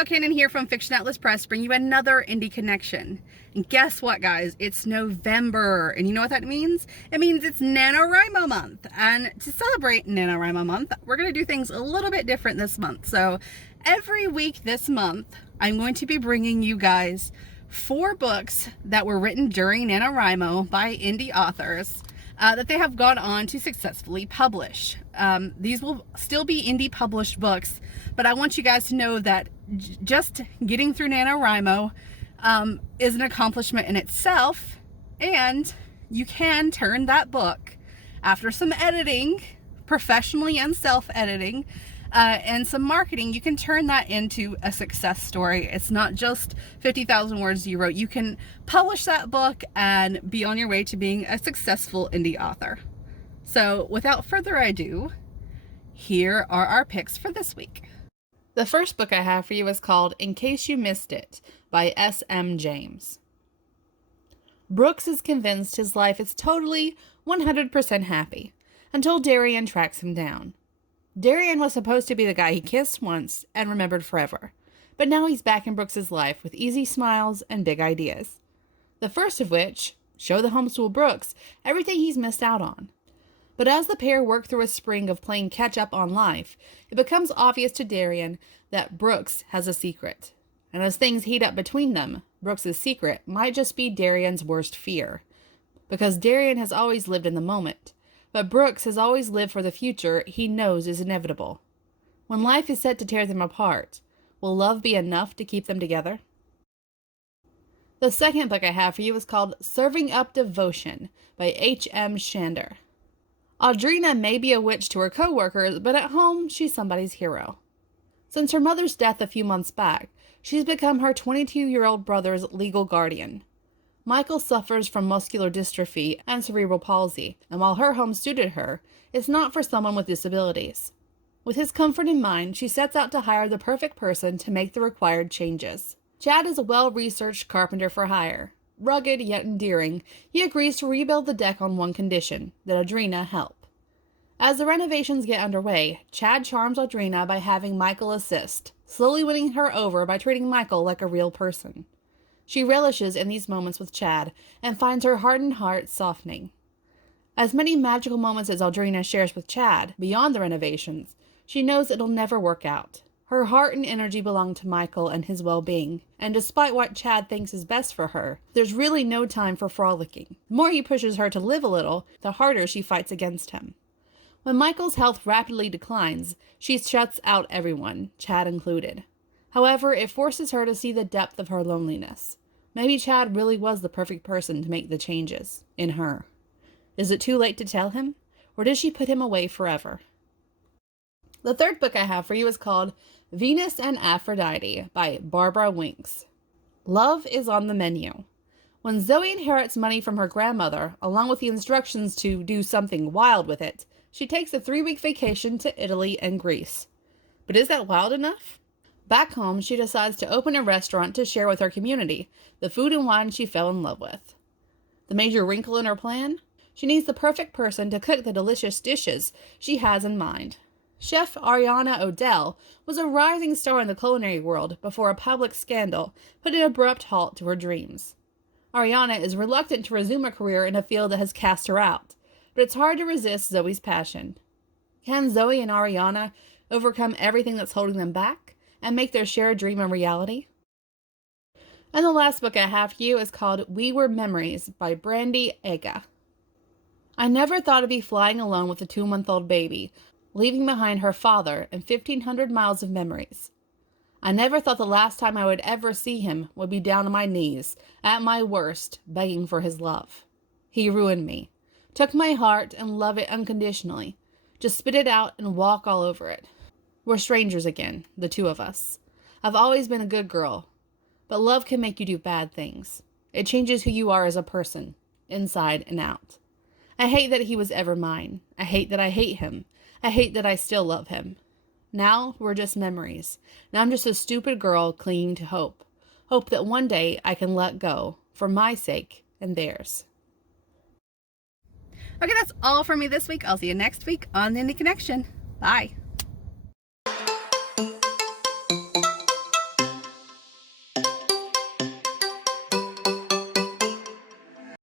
Abigail Cannon here from Fiction Atlas Press, bring you another Indie Connection. And guess what, guys? It's November, and you know what that means? It means it's NaNoWriMo month. And to celebrate NaNoWriMo month, we're going to do things a little bit different this month. So every week this month, I'm going to be bringing you guys 4 books that were written during NaNoWriMo by indie authors that they have gone on to successfully publish. These will still be indie published books, but I want you guys to know that just getting through NaNoWriMo is an accomplishment in itself, and you can turn that book, after some editing, professionally and self-editing, and some marketing, you can turn that into a success story. It's not just 50,000 words you wrote. You can publish that book and be on your way to being a successful indie author. So without further ado, here are our picks for this week. The first book I have for you is called In Case You Missed It by S.M. James. Brooks is convinced his life is totally 100% happy until Darian tracks him down. Darian was supposed to be the guy he kissed once and remembered forever, but now he's back in Brooks's life with easy smiles and big ideas. The first of which, show the homeschool Brooks everything he's missed out on. But as the pair work through a spring of playing catch-up on life, it becomes obvious to Darian that Brooks has a secret. And as things heat up between them, Brooks's secret might just be Darian's worst fear. Because Darian has always lived in the moment, but Brooks has always lived for the future he knows is inevitable. When life is set to tear them apart, will love be enough to keep them together? The second book I have for you is called Serving Up Devotion by H.M. Shander. Audrina may be a witch to her co-workers, but at home, she's somebody's hero. Since her mother's death a few months back, she's become her 22-year-old brother's legal guardian. Michael suffers from muscular dystrophy and cerebral palsy, and while her home suited her, it's not for someone with disabilities. With his comfort in mind, she sets out to hire the perfect person to make the required changes. Chad is a well-researched carpenter for hire. Rugged yet endearing, he agrees to rebuild the deck on one condition, that Audrina help. As the renovations get underway, Chad charms Audrina by having Michael assist, slowly winning her over by treating Michael like a real person. She relishes in these moments with Chad and finds her hardened heart softening. As many magical moments as Audrina shares with Chad beyond the renovations, she knows it'll never work out. Her heart and energy belong to Michael and his well-being, and despite what Chad thinks is best for her, there's really no time for frolicking. The more he pushes her to live a little, the harder she fights against him. When Michael's health rapidly declines, she shuts out everyone, Chad included. However, it forces her to see the depth of her loneliness. Maybe Chad really was the perfect person to make the changes, in her. Is it too late to tell him, or does she put him away forever? The third book I have for you is called Venus and Aphrodite by Barbara Winks. Love is on the menu. When Zoe inherits money from her grandmother, along with the instructions to do something wild with it, she takes a 3-week vacation to Italy and Greece. But is that wild enough? Back home, she decides to open a restaurant to share with her community the food and wine she fell in love with. The major wrinkle in her plan? She needs the perfect person to cook the delicious dishes she has in mind. Chef Ariana Odell was a rising star in the culinary world before a public scandal put an abrupt halt to her dreams. Ariana is reluctant to resume a career in a field that has cast her out, but it's hard to resist Zoe's passion. Can Zoe and Ariana overcome everything that's holding them back and make their shared dream a reality? And the last book I have for you is called We Were Memories by Brandi. I never thought I'd be flying alone with a 2-month-old baby, leaving behind her father and 1,500 miles of memories. I never thought the last time I would ever see him would be down on my knees, at my worst, begging for his love. He ruined me, took my heart and loved it unconditionally, just spit it out and walk all over it. We're strangers again, the two of us. I've always been a good girl, but love can make you do bad things. It changes who you are as a person, inside and out. I hate that he was ever mine. I hate that I hate him. I hate that I still love him. Now we're just memories. Now I'm just a stupid girl clinging to hope. Hope that one day I can let go, for my sake and theirs. Okay, that's all for me this week. I'll see you next week on the Indie Connection. Bye.